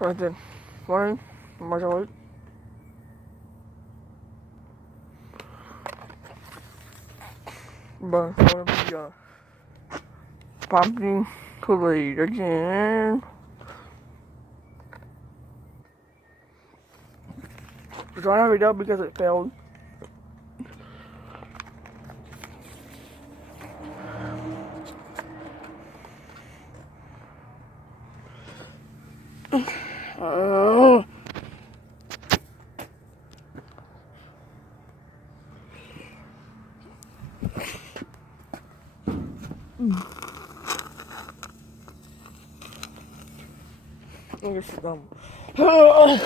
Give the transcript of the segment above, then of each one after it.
Right then. Morning. Marjorie. But I'm gonna be pumping Kool-Aid again. Don't have it up because it failed. Oh. I'm just dumb. Oh.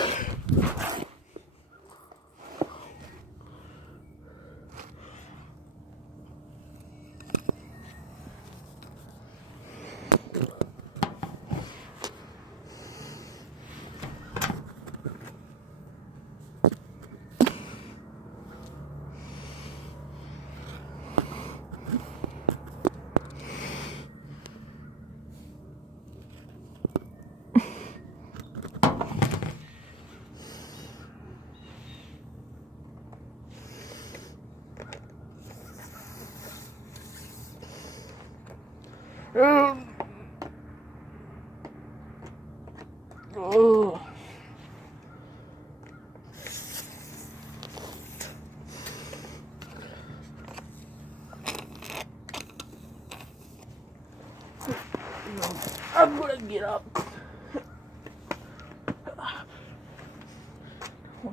I'm gonna get up.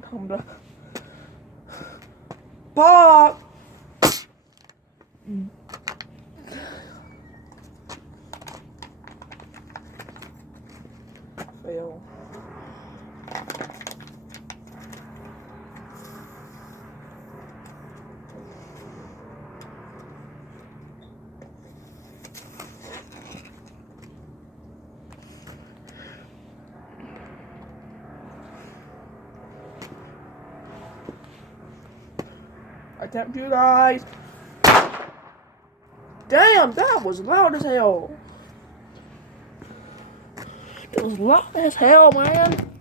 Hold on. Pop! Fail. I tapped you guys. Damn, that was loud as hell. It was loud as hell, man.